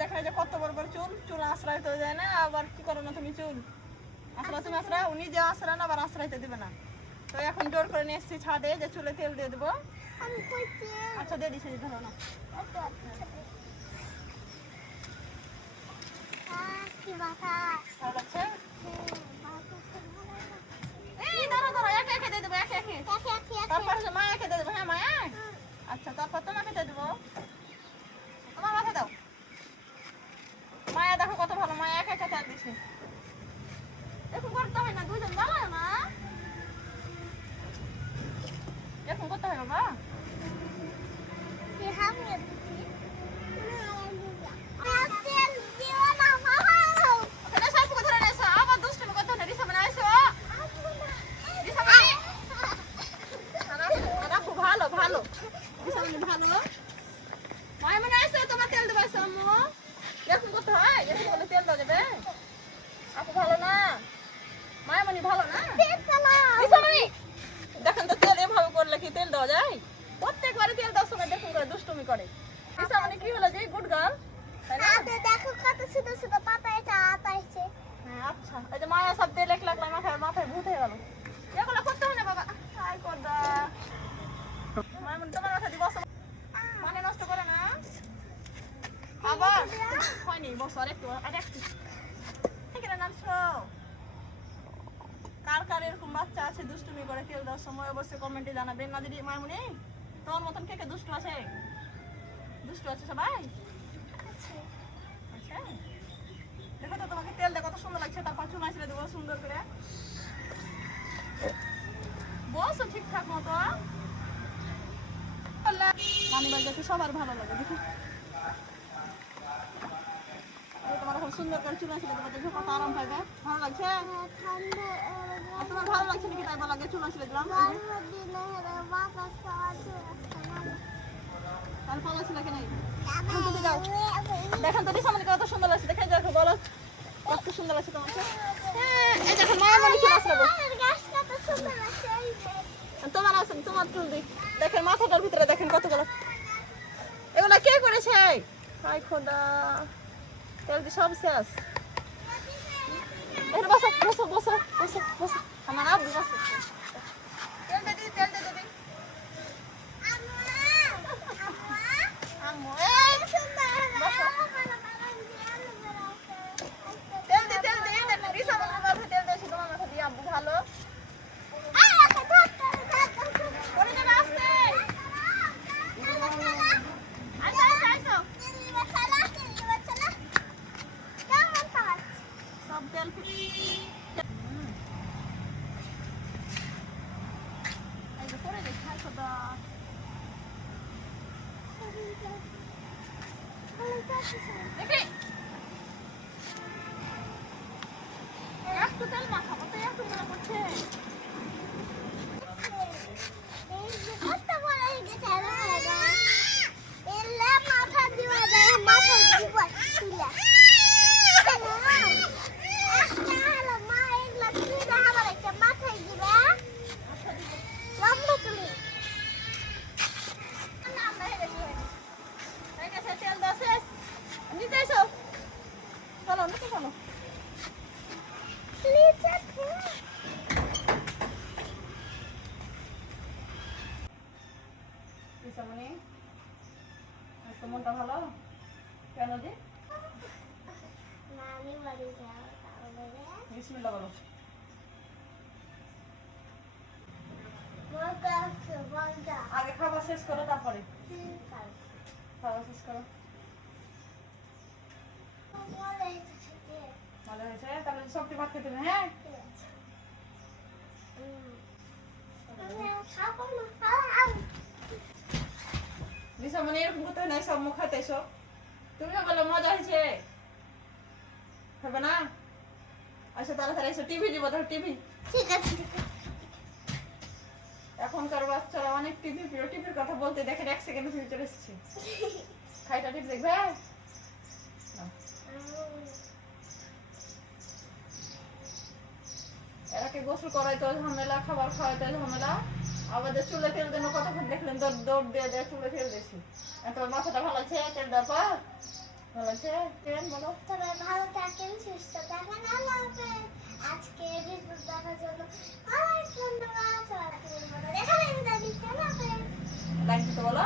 দেখেন যে কত বড় বড় চুল, চুল আশ্রয় তো যায় না, আবার কি করো না তুমি চুল আসলে তুমি আসলে উনি যে আসলে না আবার আশ্রয়তে দিবে না। তো এখন জোর করে নিয়ে এসেছি ছাদে যে চুলে তেল দিয়ে দেবো। আচ্ছা দিয়ে দিচ্ছি, ধরো না। ভালো লাগছে? এই ধরো ধরো, একে একে দিয়ে দেবো, একে একে। তারপর মা একে দিয়ে দেবো। হ্যাঁ মায়া, আচ্ছা তারপর তোমাকে দিয়ে দেবো। তোমার মাথা দাও। মায়া দেখো কত ভালো, মায়া একা একা চার দিছে। এরকম করতে হয় না, দুজন দাঁড়ায় না, এরকম করতে হয় বাবা। ভালো ভালো ভালো মায়া মনে আসো, তোমার তেল দেবো আসো আম্মু। এরকম করতে হয়, এরকম করলে তেল দেওয়া যাবে। আপু ভালো না, মায়ামণি ভালো না। দেখেন তো তেল এভাবে করলে কি তেল দেওয়া যায়? প্রত্যেকবারে তেল দেওয়ার সময় দেখুন করে দুষ্টুমি করে। মানে কি হলো যে গুড গার্ল, দেখো কত ছোট ছোট পাতা আছে। হ্যাঁ আচ্ছা, এই যে মায়া সব তেল এক লাগলাম মাথায়, মাথায় ভূত হয়ে গেল। এগুলো করতে হয় না বাবা। হাই করদা মায়ামণি তোমার মাথা দিব, পানি নষ্ট করে না। আবার হয়নি বছর একটু আর একটু এখানে নামছো। কার কার এরকম বাচ্চা আছে দুষ্টুমি করে তেল দেওয়ার সময় অবশ্যই কমেন্টে জানাবেন। না দিদি মায়ামণি তোমার মতন কে কে দুষ্টু আছে? দুষ্টু আছে সবাই? আচ্ছা দেখো তো তোমাকে তেল দিয়ে কত সুন্দর লাগছে, তারপর চুল আসলে দেবো সুন্দর করে। বসো ঠিকঠাক মতো। নানি বাড়ি যেতে সবার ভালো লাগে দেখো, তোমার এখন সুন্দর করে চুল আসলে দেবো, দেখো কত আরাম পাইবে। ভালো লাগছে? তোমার ভালো লাগছে নাকি তাই বলা চুল আসলে দিলাম? তাহলে ভালো ছিল কি নাই? দেখেন তো দিশামণি কত সুন্দর লাগছে, দেখে দেখো বলো কত সুন্দর লাগছে তোমাকে। এই দেখো মায়ামণি চুল আসলে তোমার আছে, তোমার চুল দিক দেখেন, মাথাটার ভিতরে দেখেন কতগুলো। এগুলো কে করেছে? হাই খোদা, তেল দিয়ে সব শেষ। বসো বসো বসো বসো বসো, আমার আব্বু বসো। তেল দে দিদি, তেল দে দিদি। আম্মু তেল দে, তেল দে, দিশা আমার মাথায় তেল দিয়েছি, তোমার মাথা দিয়ে আব্বু ভালো। একটু তেল মাখাবো তো, একটু মনে করছে। মনটা ভালো কেন যে? বিসমিল্লাহ বলো। আগে খাবার শেষ করো, তারপরে খাবার শেষ করো। ভালো হয়েছে, তাহলে সবটি ভাত খেতে হবে। হ্যাঁ দিশামণি এরকম করতে হয় না, সব মুখ খাতে এসো। তুমিও বলো মজা হয়েছে, হবে না? আচ্ছা তাড়াতাড়ি এসো, টিভি দিব, ধর টিভি। ঠিক আছে। এখনকার বাচ্চারা অনেক টিভি প্রিয়, টিভির কথা বলতে দেখেন 1 সেকেন্ডে টিভি চলে এসেছে। খাইটা টিভি দেখবে। এরাকে গোসল করাইতে ঝামেলা, খাবার খাওয়াইতে ঝামেলা, আবার যে চুলে তেল দেন কতক্ষণ দেখলেন, দৌড় দিয়ে চুলে তেল দিয়েছি। তোমার মাথাটা ভালো আছে তেল দেওয়ার পর? ভালো আছে ট্রেন বলো। সবাই ভালো থাকেন, সুস্থ থাকেন, আল্লাহ হাফেজ। আজকে রিপোর্ট দেখার জন্য অনেক ধন্যবাদ। সবাই দেখাবেন, আল্লাহ হাফেজ। লাইক দিতে বলো।